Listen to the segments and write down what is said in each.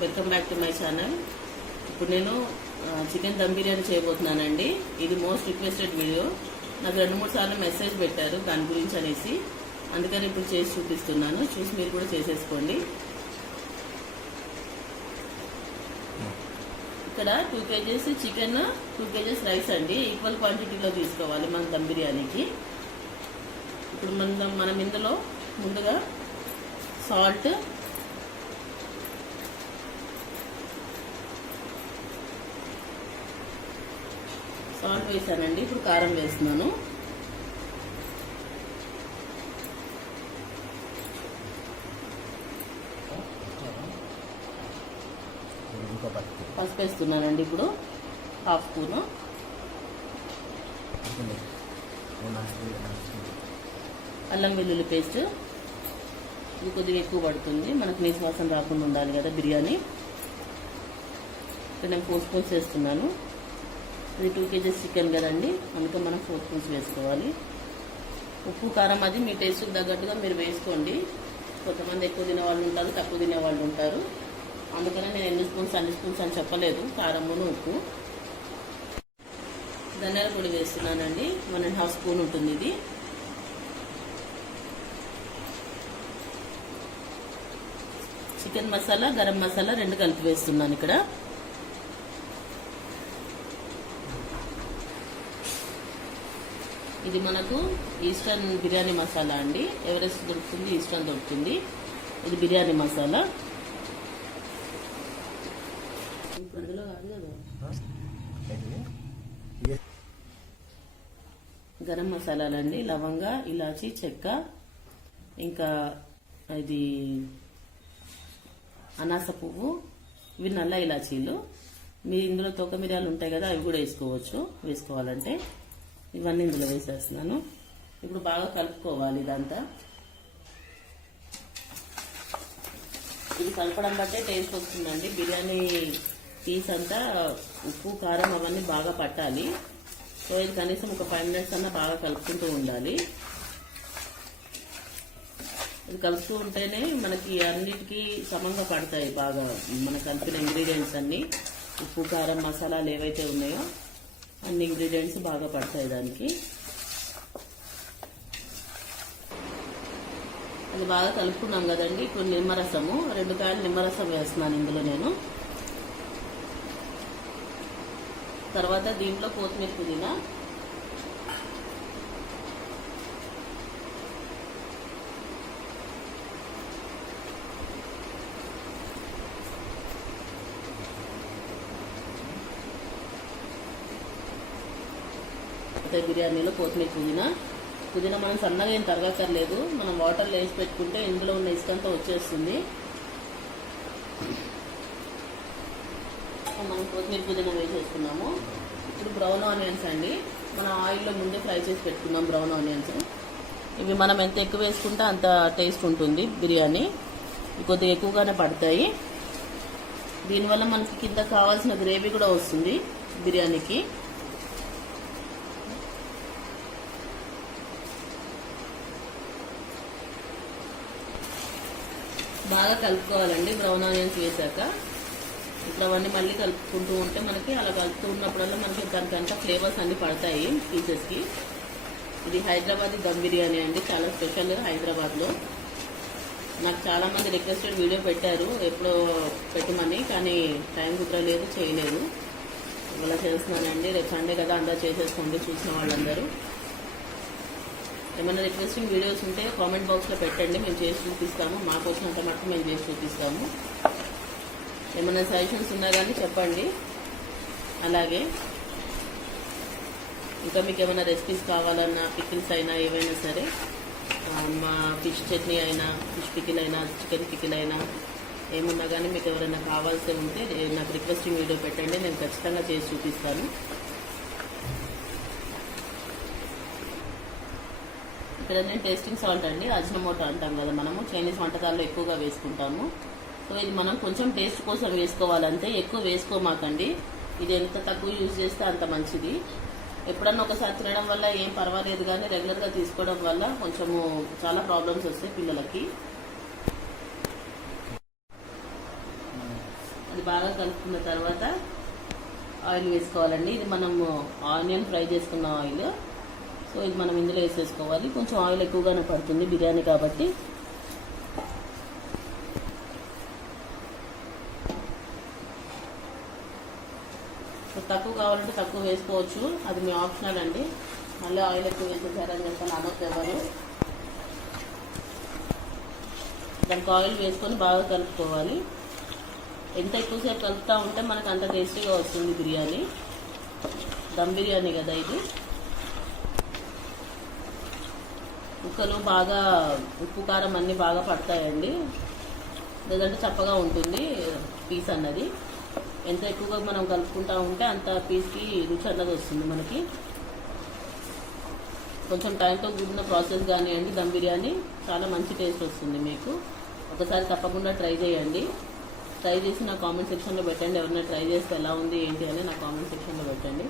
Welcome back to my channel. ఇప్పుడు నేను chicken dum biryani చేయబోతున్నానండి. ఇది మోస్ట్ రిక్వెస్టెడ్ వీడియో. నాకు 2-3 సార్లు మెసేజ్ పెట్టారు దాని గురించి అనేసి, అందుకని ఇప్పుడు చేసి చూపిస్తున్నాను. చూసి మీరు కూడా చేసేసుకోండి. ఇక్కడ 2 kgs చికెన్, 2 kgs రైస్ అండి. ఈక్వల్ క్వాంటిటీలో తీసుకోవాలి మన దమ్ బిర్యానీకి. ఇప్పుడు మనం ఇందులో ముందుగా సాల్ట్, వేసానండి. ఇప్పుడు కారం వేస్తున్నాను. పసుపు వేస్తున్నానండి. ఇప్పుడు 1/2 స్పూను. అల్లం వెల్లుల్లి పేస్ట్, ఇది కొద్దిగా ఎక్కువ పడుతుంది, మనకు నీసు వాసన రాకుండా ఉండాలి కదా బిర్యానీ. ఇక్కడ నేను 4 స్పూన్స్ వేస్తున్నాను. ఇది 2 kgs చికెన్ కదండి, అందుకే మనం 4 స్పూన్స్ వేసుకోవాలి. ఉప్పు కారం అది మీ టేస్ట్కి తగ్గట్టుగా మీరు వేసుకోండి. కొంతమంది ఎక్కువ తినే వాళ్ళు ఉంటారు, తక్కువ తినే వాళ్ళు ఉంటారు. అందుకనే నేను అన్ని స్పూన్స్ అని చెప్పలేదు. కారమును ఉప్పు. ధనియాల పొడి వేస్తున్నానండి. 1.5 స్పూన్ ఉంటుంది ఇది. చికెన్ మసాలా, గరం మసాలా 2 కలిపి వేస్తున్నాను ఇక్కడ. ఇది మనకు ఈస్టర్న్ బిర్యానీ మసాలా అండి. ఎవరెస్ట్ దొరుకుతుంది, ఈస్టర్న్ దొరుకుతుంది. ఇది బిర్యానీ మసాలా. అందులో కాదు కదా. గరం మసాలాలండి. లవంగ, ఇలాచి, చెక్క, ఇంకా ఇది అనాస పువ్వు, ఇవి నల్ల ఇలాచీలు. మీ ఇందులో తోక మిరియాలు ఉంటాయి కదా, అవి కూడా వేసుకోవాలంటే. ఇవన్నీ ఇందులో వేసేస్తున్నాను. ఇప్పుడు బాగా కలుపుకోవాలి ఇదంతా. ఇది కలపడం బట్టే టేస్ట్ వస్తుందండి. బిర్యానీ పీస్ అంతా ఉప్పు, కారం అవన్నీ బాగా పట్టాలి. సో ఇది కనీసం ఒక 5 minutes అన్నా బాగా కలుపుకుంటూ ఉండాలి. ఇది కలుపుతూ ఉంటేనే మనకి అన్నిటికీ సమంగా పడతాయి బాగా. మన కలిపిన ఇంగ్రీడియంట్స్ అన్ని, ఉప్పు, కారం, మసాలాలు ఏవైతే ఉన్నాయో అన్ని ఇంగ్రీడియంట్స్ బాగా పడతాయి దానికి. అది బాగా కలుపుకున్నాం కదండి. ఇప్పుడు నిమ్మరసము, 2 కాయలు నిమ్మరసం వేస్తున్నాను ఇందులో నేను. తర్వాత దీంట్లో కొత్తిమీర, పుదీనా, బిర్యానీలో కొత్తిమీర, పుదీనా మనం సన్నగా ఏం తరగక్కర్లేదు. మనం వాటర్లో వేసి పెట్టుకుంటే ఇందులో ఉన్న ఇసుకంతా వచ్చేస్తుంది. మనం కొత్తిమీర, పుదీనా వేసేసుకున్నాము. ఇప్పుడు బ్రౌన్ ఆనియన్స్ అండి. మనం ఆయిల్లో ముందే ఫ్రై చేసి పెట్టుకున్నాం బ్రౌన్ ఆనియన్స్. ఇవి మనం ఎంత ఎక్కువ వేసుకుంటే అంత టేస్ట్ ఉంటుంది బిర్యానీ. కొద్దిగా ఎక్కువగానే పడతాయి. దీనివల్ల మనకి కింద కావాల్సిన గ్రేవీ కూడా వస్తుంది బిర్యానీకి. బాగా కలుపుకోవాలండి బ్రౌన్ ఆనియన్స్ వేసాక. ఇప్పుడు అవన్నీ మళ్ళీ కలుపుకుంటూ ఉంటే మనకి అలా కలుపుతూ ఉన్నప్పుడల్లా మనకి దానికంతా ఫ్లేవర్స్ అన్ని పడతాయి పీసెస్కి. ఇది హైదరాబాదీ దమ్ బిర్యానీ అండి, చాలా స్పెషల్ హైదరాబాద్లో. నాకు చాలామంది రిక్వెస్టెడ్ వీడియో పెట్టారు ఎప్పుడో పెట్టమని, కానీ టైం కుదరలేదు, చేయలేదు. ఇవాళ చేస్తున్నానండి. రేపు సండే కదా, అందరూ చేసేసుకోండి చూసిన వాళ్ళందరూ. ఏమైనా రిక్వెస్టింగ్ వీడియోస్ ఉంటే కామెంట్ బాక్స్లో పెట్టండి, మేము చేసి చూపిస్తాము. మాకు వచ్చినంత మటుకు మేము చేసి చూపిస్తాము. ఏమైనా సజెషన్స్ ఉన్నా కానీ చెప్పండి. అలాగే ఇంకా మీకు ఏమైనా రెసిపీస్ కావాలన్నా, పికిల్స్ అయినా ఏవైనా సరే, మా ఫిష్ చట్నీ అయినా, ఫిష్ పికిల్ అయినా, చికెన్ పికిల్ అయినా ఏమున్నా కానీ మీకు ఎవరైనా కావాల్సి ఉంటే నాకు రిక్వెస్టింగ్ వీడియో పెట్టండి, నేను ఖచ్చితంగా చేసి చూపిస్తాను. ఇక్కడ నేను టేస్టింగ్ సాల్ట్ అండి, అజినోమోటో అంటాం కదా మనము, చైనీస్ వంటకాల్లో ఎక్కువగా వేసుకుంటాము. సో ఇది మనం కొంచెం టేస్ట్ కోసం వేసుకోవాలంటే, ఎక్కువ వేసుకోమాకండి. ఇది ఎంత తక్కువ యూజ్ చేస్తే అంత మంచిది. ఎప్పుడన్నా ఒకసారి తినడం వల్ల ఏం పర్వాలేదు, కానీ రెగ్యులర్గా తీసుకోవడం వల్ల కొంచెము చాలా ప్రాబ్లమ్స్ వస్తాయి పిల్లలకి. బాగా కలుపుకున్న తర్వాత ఆయిల్ వేసుకోవాలండి. ఇది మనము ఆనియన్ ఫ్రై చేసుకున్న ఆయిల్. సో ఇది మనం ఇందులో వేసేసుకోవాలి. కొంచెం ఆయిల్ ఎక్కువగానే పడుతుంది బిర్యానీ కాబట్టి. సో తక్కువ కావాలంటే తక్కువ వేసుకోవచ్చు, అది మీ ఆప్షనల్ అండి. మళ్ళీ ఆయిల్ ఎక్కువ వేసేసారని చెప్పి అనొచ్చేవారు. దానికి ఆయిల్ వేసుకొని బాగా కలుపుకోవాలి. ఎంత ఎక్కువసేపు కలుపుతూ ఉంటే మనకు అంత టేస్టీగా వస్తుంది బిర్యానీ. దమ్ బిర్యానీ కదా ఇది. ముక్కలు బాగా ఉప్పు కారం అన్నీ బాగా పడతాయండి, లేదంటే చప్పగా ఉంటుంది పీస్ అన్నది. ఎంత ఎక్కువగా మనం కలుపుకుంటూ ఉంటే అంత పీస్కి రుచి అన్నది వస్తుంది మనకి. కొంచెం టైంతో కూడిన ప్రాసెస్ కానివ్వండి. దమ్ బిర్యానీ చాలా మంచి టేస్ట్ వస్తుంది మీకు. ఒకసారి తప్పకుండా ట్రై చేయండి. ట్రై చేసి నా కామెంట్ సెక్షన్లో పెట్టండి. ఎవరైనా ట్రై చేస్తే ఎలా ఉంది ఏంటి అని నా కామెంట్ సెక్షన్లో పెట్టండి.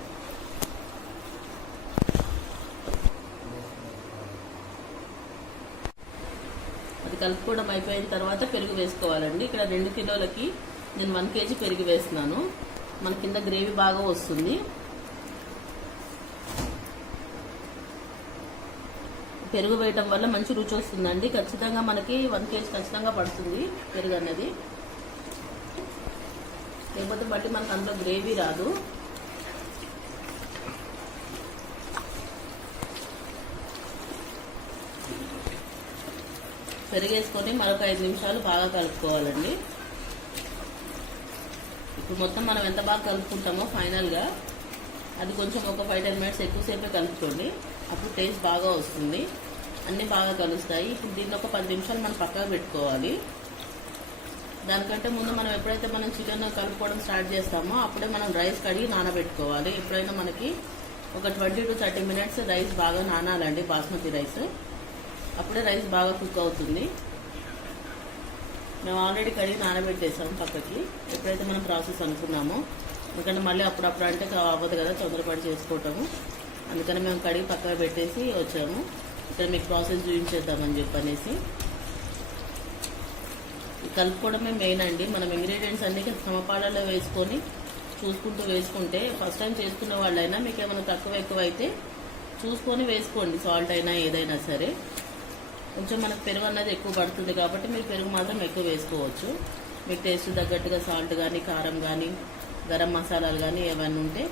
అది కలుపుకోవడం అయిపోయిన తర్వాత పెరుగు వేసుకోవాలండి. ఇక్కడ 2 కిలోలకి నేను 1 kg పెరుగు వేస్తున్నాను. మన కింద గ్రేవీ బాగా వస్తుంది. పెరుగు వేయటం వల్ల మంచి రుచి వస్తుందండి. ఖచ్చితంగా మనకి 1 kg ఖచ్చితంగా పడుతుంది పెరుగు అన్నది, లేకపోతే బట్టి మనకు అందులో గ్రేవీ రాదు. పెరిగేసుకొని మరొక 5 నిమిషాలు బాగా కలుపుకోవాలండి. ఇప్పుడు మొత్తం మనం ఎంత బాగా కలుపుకుంటామో ఫైనల్గా అది కొంచెం ఒక 5-10 మినిట్స్ ఎక్కువసేపే కలుపుకోండి. అప్పుడు టేస్ట్ బాగా వస్తుంది, అన్నీ బాగా కలుస్తాయి. ఇప్పుడు దీన్ని ఒక 10 నిమిషాలు మనం పక్కకు పెట్టుకోవాలి. దానికంటే ముందు మనం ఎప్పుడైతే మనం చికెన్ కలుపుకోవడం స్టార్ట్ చేస్తామో అప్పుడే మనం రైస్ కడిగి నానబెట్టుకోవాలి. ఎప్పుడైనా మనకి ఒక 20 to 30 మినిట్స్ రైస్ బాగా నానాలండి, బాస్మతి రైస్. అప్పుడే రైస్ బాగా కుక్ అవుతుంది. మేము ఆల్రెడీ కడిగి నానబెట్టేసాము పక్కకి, ఎప్పుడైతే మనం ప్రాసెస్ అనుకున్నామో. ఎందుకంటే మళ్ళీ అప్పుడప్పుడు అంటే అవ్వదు కదా, తొందరపడి చేసుకోవటము. అందుకని మేము కడిగి పక్కకు పెట్టేసి వచ్చాము. ఇక్కడ మీకు ప్రాసెస్ చూపించేద్దామని చెప్పనేసి. కలుపుకోవడమే మెయిన్ అండి. మనం ఇంగ్రీడియంట్స్ అన్ని సమపాలలో వేసుకొని చూసుకుంటూ వేసుకుంటే, ఫస్ట్ టైం చేసుకున్న వాళ్ళైనా మీకు ఏమైనా తక్కువ ఎక్కువ అయితే చూసుకొని వేసుకోండి. సాల్ట్ అయినా ఏదైనా సరే. కొంచెం మనకు పెరుగు అన్నది ఎక్కువ పడుతుంది కాబట్టి మీరు పెరుగు మాత్రం ఎక్కువ వేసుకోవచ్చు. మీకు టేస్ట్ తగ్గట్టుగా సాల్ట్ కానీ, కారం కానీ, గరం మసాలాలు కానీ ఏమైనా ఉంటే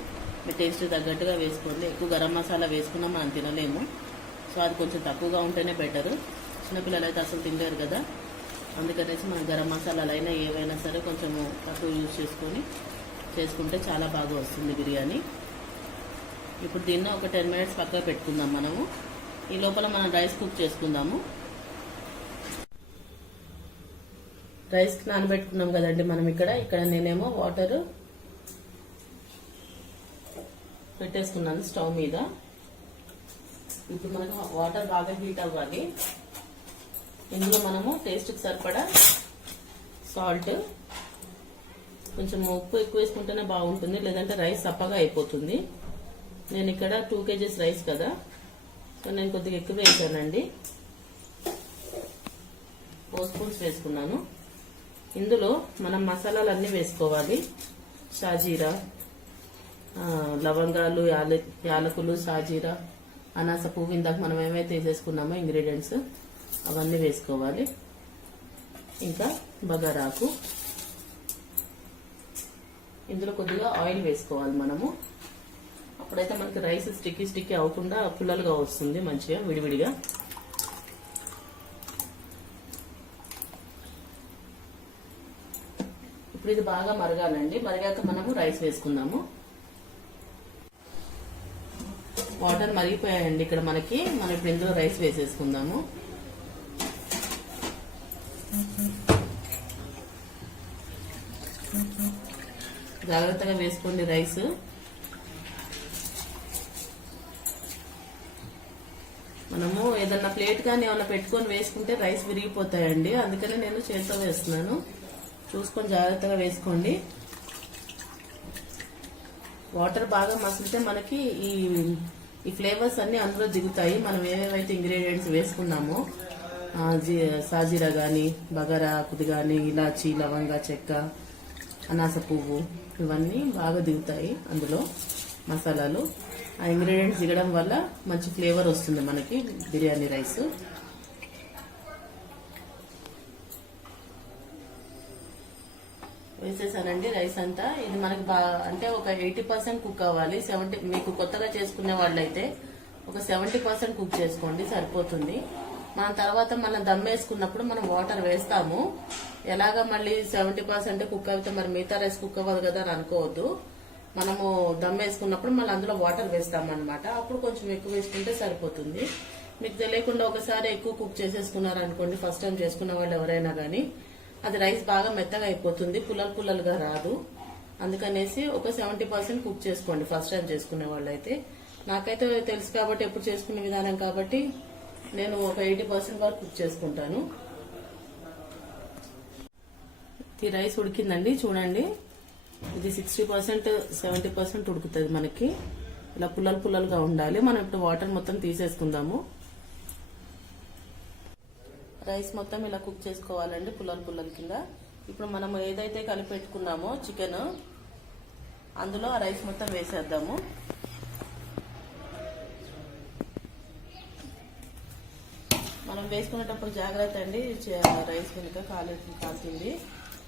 మీ టేస్ట్ తగ్గట్టుగా వేసుకోండి. ఎక్కువ గరం మసాలా వేసుకున్నా మనం తినలేము. సో అది కొంచెం తక్కువగా ఉంటేనే బెటరు. చిన్నపిల్లలు అయితే అసలు తినలేరు కదా, అందుకనేసి మనం గరం మసాలాలు అయినా ఏవైనా సరే కొంచెం తక్కువ యూజ్ చేసుకుంటే చాలా బాగా వస్తుంది బిర్యానీ. ఇప్పుడు దీన్ని ఒక 10 మినిట్స్ పక్కన పెట్టుకుందాం మనము. ఈ లోపల మనం రైస్ కుక్ చేసుకుందాము. రైస్ నానబెట్టుకున్నాం కదండి మనం. ఇక్కడ నేనేమో వాటర్ పెట్టేసుకున్నాను స్టవ్ మీద. ఇప్పుడు మనకు వాటర్ బాగా హీట్ అవ్వాలి. ఇందులో మనము టేస్ట్కి సరిపడా సాల్ట్, కొంచెం ఉప్పు ఎక్కువ వేసుకుంటేనే బాగుంటుంది, లేదంటే రైస్ సప్పగా అయిపోతుంది. నేను ఇక్కడ 2 kg రైస్ కదా, సో నేను కొద్దిగా ఎక్కువ వేసానండి. 4 స్పూన్స్ వేసుకున్నాను. ఇందులో మనం మసాలాలన్నీ వేసుకోవాలి. షాజీరా, లవంగాలు, యాలకులు, షాజీరా, అనాస పువ్వు, ఇందాక మనం ఏమైతే వేసేసుకున్నామో ఇంగ్రీడియంట్స్ అవన్నీ వేసుకోవాలి. ఇంకా బగారాకు. ఇందులో కొద్దిగా ఆయిల్ వేసుకోవాలి మనము. అప్పుడైతే మనకి రైస్ స్టిక్కీ అవ్వకుండా పుల్లలుగా వస్తుంది మంచిగా విడివిడిగా. ఇప్పుడు ఇది బాగా మరగాలండి. మరిగాక మనము రైస్ వేసుకుందాము. వాటర్ మరిగిపోయాయండి ఇక్కడ మనకి. మనం ఇప్పుడు ఇందులో రైస్ వేసేసుకుందాము. జాగ్రత్తగా వేసుకోండి రైస్. మనము ఏదన్నా ప్లేట్ కానీ ఏమన్నా పెట్టుకొని వేసుకుంటే రైస్ విరిగిపోతాయండి. అందుకనే నేను చేతితో వేస్తున్నాను. చూసుకొని జాగ్రత్తగా వేసుకోండి. వాటర్ బాగా మసిలితే మనకి ఈ ఫ్లేవర్స్ అన్ని అందులో దిగుతాయి. మనం ఏవేవైతే ఇంగ్రీడియంట్స్ వేసుకున్నామో, సాజీరా కానీ, బగారా ఆకుది కానీ, ఇలాచి, లవంగా, చెక్క, అనాస పువ్వు ఇవన్నీ బాగా దిగుతాయి అందులో మసాలాలు. ఆ ఇంగ్రీడియంట్స్ దిగడం వల్ల మంచి ఫ్లేవర్ వస్తుంది మనకి బిర్యానీ రైస్. వేసేసానండి రైస్ అంతా. ఇది మనకి అంటే ఒక 80% కుక్ అవ్వాలి. 70 మీకు కొత్తగా చేసుకునే వాళ్ళైతే ఒక 70% కుక్ చేసుకోండి, సరిపోతుంది. మనం తర్వాత మనం దమ్ వేసుకున్నప్పుడు మనం వాటర్ వేస్తాము. ఎలాగా మళ్ళీ 70% కుక్ అయితే మరి మిగతా రైస్ కుక్ అవ్వదు కదా అని అనుకోవద్దు. మనము దమ్ వేసుకున్నప్పుడు మళ్ళీ అందులో వాటర్ వేస్తామన్నమాట. అప్పుడు కొంచెం ఎక్కువ వేసుకుంటే సరిపోతుంది. మీకు తెలియకుండా ఒకసారి ఎక్కువ కుక్ చేసేసుకున్నారు అనుకోండి, ఫస్ట్ టైం చేసుకున్న వాళ్ళు ఎవరైనా కానీ, అది రైస్ బాగా మెత్తగా అయిపోతుంది, పుల్లలుగా రాదు. అందుకనేసి ఒక 70% కుక్ చేసుకోండి ఫస్ట్ టైం చేసుకునే వాళ్ళు అయితే. నాకైతే తెలుసు కాబట్టి, ఎప్పుడు చేసుకునే విధానం కాబట్టి నేను ఒక 80% వరకు కుక్ చేసుకుంటాను. ఈ రైస్ ఉడికిందండి చూడండి. ఇది 60% 70% ఉడుకుతుంది మనకి. ఇలా పుల్లలుగా ఉండాలి. మనం ఇప్పుడు వాటర్ మొత్తం తీసేసుకుందాము. రైస్ మొత్తం ఇలా కుక్ చేసుకోవాలండి పుల్లల కింద. ఇప్పుడు మనం ఏదైతే కలిపి పెట్టుకున్నామో చికెన్, అందులో ఆ రైస్ మొత్తం వేసేద్దాము. మనం వేసుకునేటప్పుడు జాగ్రత్త అండి, రైస్ కనుక కాలుతుంది,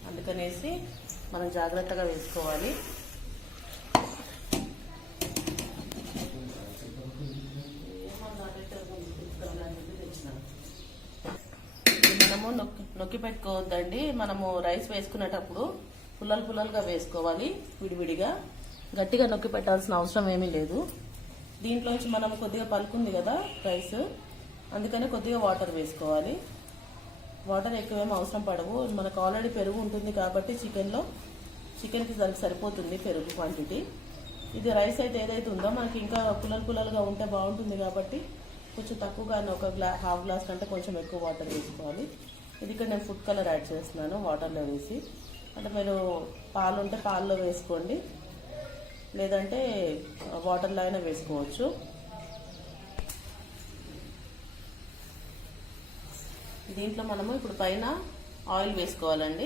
అందుకనేసి మనం జాగ్రత్తగా వేసుకోవాలి. మనము నొక్కి పెట్టుకోవద్దండి. మనము రైస్ వేసుకునేటప్పుడు పుల్లలుగా వేసుకోవాలి, విడివిడిగా. గట్టిగా నొక్కి పెట్టాల్సిన అవసరం ఏమీ లేదు. దీంట్లోంచి మనం కొద్దిగా పలుకుంది కదా రైస్, అందుకనే కొద్దిగా వాటర్ వేసుకోవాలి. వాటర్ ఎక్కువేం అవసరం పడవు. మనకు ఆల్రెడీ పెరుగు ఉంటుంది కాబట్టి చికెన్కి దానికి సరిపోతుంది పెరుగు క్వాంటిటీ. ఇది రైస్ అయితే ఏదైతే ఉందో మనకి ఇంకా పుల్లలుగా ఉంటే బాగుంటుంది కాబట్టి కొంచెం తక్కువగానే ఒక హాఫ్ గ్లాస్ కంటే కొంచెం ఎక్కువ వాటర్ వేసుకోవాలి. ఇది ఇక్కడ నేను ఫుడ్ కలర్ యాడ్ చేస్తున్నాను వాటర్లో వేసి. అంటే మీరు పాలు ఉంటే పాల్లో వేసుకోండి, లేదంటే వాటర్లో అయినా వేసుకోవచ్చు. దీంట్లో మనము ఇప్పుడు పైన ఆయిల్ వేసుకోవాలండి.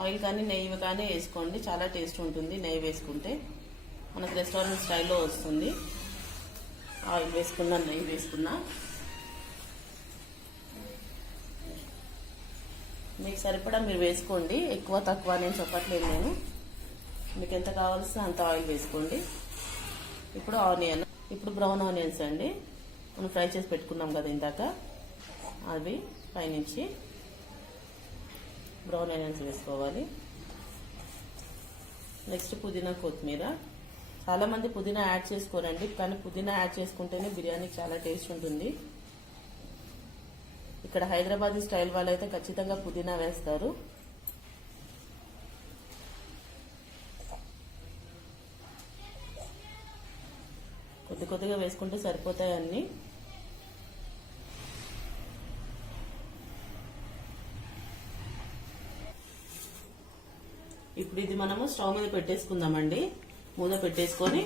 ఆయిల్ కానీ నెయ్యి కానీ వేసుకోండి, చాలా టేస్ట్ ఉంటుంది నెయ్యి వేసుకుంటే. మనకు రెస్టారెంట్ స్టైల్లో వస్తుంది. ఆయిల్ వేసుకున్నా, నెయ్యి వేసుకున్నా. మీకు సరిపడా మీరు వేసుకోండి, ఎక్కువ తక్కువ నేను చెప్పట్లేదు నేను. మీకు ఎంత కావాల్సిన అంత ఆయిల్ వేసుకోండి. ఇప్పుడు బ్రౌన్ ఆనియన్స్ అండి, మనం ఫ్రై చేసి పెట్టుకున్నాం కదా ఇందాక, అవి పైనుంచి బ్రౌన్ ఆనియన్స్ వేసుకోవాలి. నెక్స్ట్ పుదీనా, కొత్తిమీర. చాలా మంది పుదీనా యాడ్ చేసుకోరండి, కానీ పుదీనా యాడ్ చేసుకుంటేనే బిర్యానీకి చాలా టేస్ట్ ఉంటుంది. ఇక్కడ హైదరాబాదీ స్టైల్ వాళ్ళైతే ఖచ్చితంగా పుదీనా వేస్తారు. కొద్దిగా వేసుకుంటే సరిపోతాయి అన్ని. ఇప్పుడు ఇది మనము స్టవ్ మీద పెట్టేసుకుందామండి. మూత పెట్టేసుకొని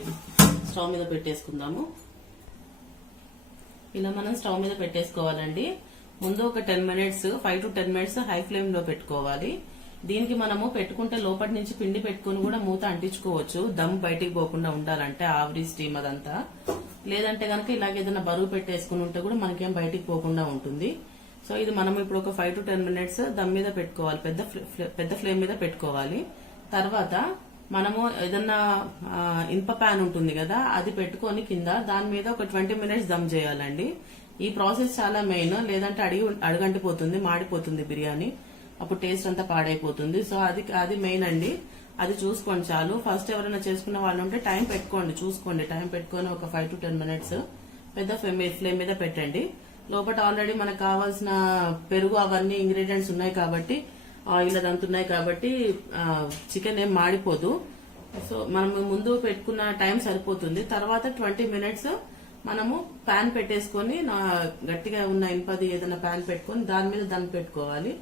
స్టవ్ మీద పెట్టేసుకుందాము. ఇలా మనం స్టవ్ మీద పెట్టేసుకోవాలండి. ముందు ఒక 10 minutes 5 to 10 minutes high flame లో పెట్టుకోవాలి. దీనికి మనము పెట్టుకుంటే లోపటి నుంచి పిండి పెట్టుకుని కూడా మూత అంటించుకోవచ్చు, దమ్ బయటికి పోకుండా ఉండాలంటే, ఆవిరి స్టీమ్ అదంతా. లేదంటే కనుక ఇలాగ ఏదైనా బరువు పెట్టేసుకుని ఉంటే కూడా మనకేం బయటికి పోకుండా ఉంటుంది. సో ఇది మనం ఇప్పుడు ఒక 5 to 10 మినిట్స్ దమ్ మీద పెట్టుకోవాలి, పెద్ద ఫ్లేమ్ మీద పెట్టుకోవాలి. తర్వాత మనము ఏదన్నా ఇనుప ప్యాన్ ఉంటుంది కదా, అది పెట్టుకొని కింద దాని మీద ఒక 20 మినిట్స్ దమ్ చేయాలండి. ఈ ప్రాసెస్ చాలా మెయిన్, లేదంటే అడుగంటిపోతుంది, మాడిపోతుంది బిర్యానీ, అప్పుడు టేస్ట్ అంతా పాడైపోతుంది. సో అది మెయిన్ అండి, అది చూసుకోండి చాలు. ఫస్ట్ ఎవరైనా చేసుకున్న వాళ్ళు ఉంటే టైం పెట్టుకోండి, చూసుకోండి. టైం పెట్టుకొని ఒక 5 to 10 మినిట్స్ పెద్ద ఫ్లేమ్ మీద పెట్టండి. లోపల ఆల్రెడీ మనకు కావాల్సిన పెరుగు అవన్నీ ఇంగ్రీడియంట్స్ ఉన్నాయి కాబట్టి, ఆయిల్ అదంతా ఉన్నాయి కాబట్టి చికెన్ ఏం మాడిపోదు. సో మనం ముందు పెట్టుకున్న టైం సరిపోతుంది. తర్వాత 20 మినిట్స్ మనము ప్యాన్ పెట్టేసుకొని, గట్టిగా ఉన్న ఇనుపది ఏదైనా ప్యాన్ పెట్టుకొని దాని మీద దమ్ పెట్టుకోవాలి.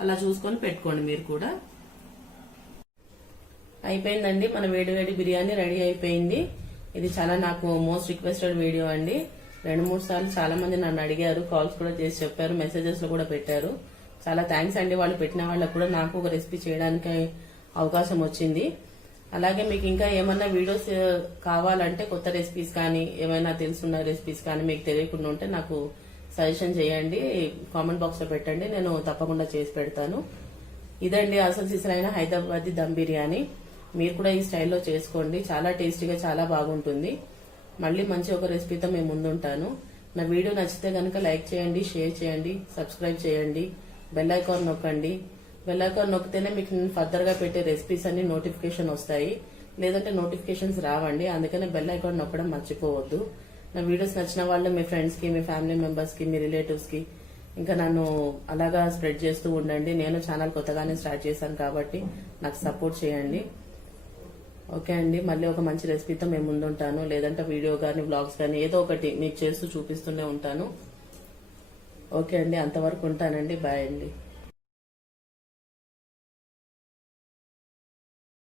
అలా చూసుకొని పెట్టుకోండి మీరు కూడా. అయిపోయిందండి, మన వేడి బిర్యానీ రెడీ అయిపోయింది. ఇది చాలా నాకు మోస్ట్ రిక్వెస్టెడ్ వీడియో అండి. 2-3 సార్లు చాలా మంది నన్ను అడిగారు, కాల్స్ కూడా చేసి చెప్పారు, మెసేజెస్ లో కూడా పెట్టారు. చాలా థ్యాంక్స్ అండి. వాళ్ళు పెట్టిన వాళ్ళకు కూడా నాకు ఒక రెసిపీ చేయడానికి అవకాశం వచ్చింది. అలాగే మీకు ఇంకా ఏమన్నా వీడియోస్ కావాలంటే కొత్త రెసిపీస్ కానీ ఏమైనా తెలుసున్న రెసిపీస్ కానీ మీకు తెలియకుండా ఉంటే నాకు సజెషన్ చేయండి, కామెంట్ బాక్స్ లో పెట్టండి, నేను తప్పకుండా చేసి పెడతాను. ఇదండి అసలు సిసలైన హైదరాబాద్ దమ్ బిర్యానీ. మీరు కూడా ఈ స్టైల్లో చేసుకోండి, చాలా టేస్టీగా చాలా బాగుంటుంది. మళ్ళీ మంచి ఒక రెసిపీతో మేము ముందుంటాను. నా వీడియో నచ్చితే కనుక లైక్ చేయండి, షేర్ చేయండి, సబ్స్క్రైబ్ చేయండి, బెల్ ఐకాన్ నొక్కండి. బెల్ ఐకాన్ నొక్కితేనే మీకు నేను ఫర్దర్ గా పెట్టే రెసిపీస్ అన్ని నోటిఫికేషన్ వస్తాయి, లేదంటే నోటిఫికేషన్స్ రావండి. అందుకనే బెల్ ఐకాన్ నొక్కడం మర్చిపోవద్దు. నా వీడియోస్ నచ్చిన వాళ్ళు మీ ఫ్రెండ్స్ కి, మీ ఫ్యామిలీ మెంబర్స్ కి, మీ రిలేటివ్స్ కి ఇంకా నన్ను అలాగా స్ప్రెడ్ చేస్తూ ఉండండి. నేను ఛానల్ కొత్తగానే స్టార్ట్ చేశాను కాబట్టి నాకు సపోర్ట్ చేయండి. ఓకే అండి, మళ్ళీ ఒక మంచి రెసిపీతో మేము ముందుంటాను, లేదంటే వీడియో కానీ వ్లాగ్స్ కానీ ఏదో ఒకటి మీకు చేస్తూ చూపిస్తూనే ఉంటాను. ఓకే అండి, అంతవరకు ఉంటానండి. బాయ్ అండి.